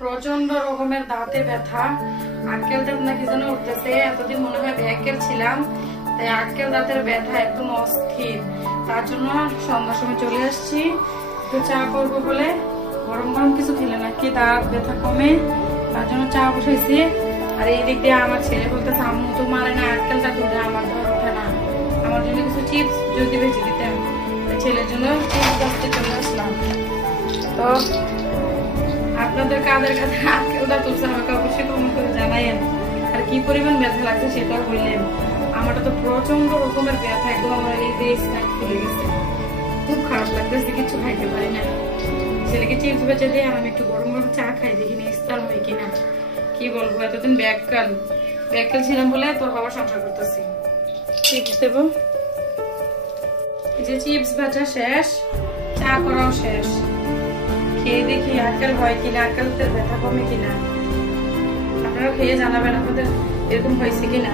প্রচন্ড রকমের দাঁতে ব্যথা, আক্কেল দাঁত নাকি যেন উঠতেছে। এতদিন মনে হয় ব্যাকের ছিলাম, তাই আক্কেল দাঁতের ব্যথা একদম অস্থির। তার জন্য সন্ধ্যার সময় চলে আসছি, একটু চা করবো বলে। গরম গরম কিছু খেলে নাকি দাঁত ব্যথা কমে, তার জন্য চা বসাইছি। আর এই দিক দিয়ে আমার ছেলে বলতেছে, আম্মু তো মারে না, আক্কেল দাঁত উঠে, আমার ধর ওঠে না, আমার জন্য কিছু চিপস যদি ভেজে দিতেন। ছেলের জন্য চিপস বাঁচতে চলে আসলাম। তো আপনাদের কাদের কাছে আক্কেল দাঁত উঠছে আমাকে অবশ্যই কমেন্ট করে জানাইয়েন, আর কি পরিমাণ ব্যথা লাগছে সেটাও বললেন। আমারটা তো প্রচন্ড রকমের ব্যথা, একদম আমার এই যে স্নাইট খুলে গেছে, খুব খারাপ লাগতেছে, কিছু খাইতে পারি না। ছেলেকে চিপস বেঁচে দিয়ে আমি একটু গরম গরম চা খাই, দেখি ইফতার হয় কিনা। কি বলবো, এতদিন ব্যাককাল ছিলাম বলে তোর বাবা সংসার করতেছি। চিপস দেবো, এই যে চিপস ভাজা শেষ, চা করাও শেষ। খেয়ে দেখি আক্কেল হয় কিনা, আক্কেলের ব্যথা কমে কিনা। আপনারা খেয়ে জানাবেন আপনাদের এরকম হয়েছে কিনা।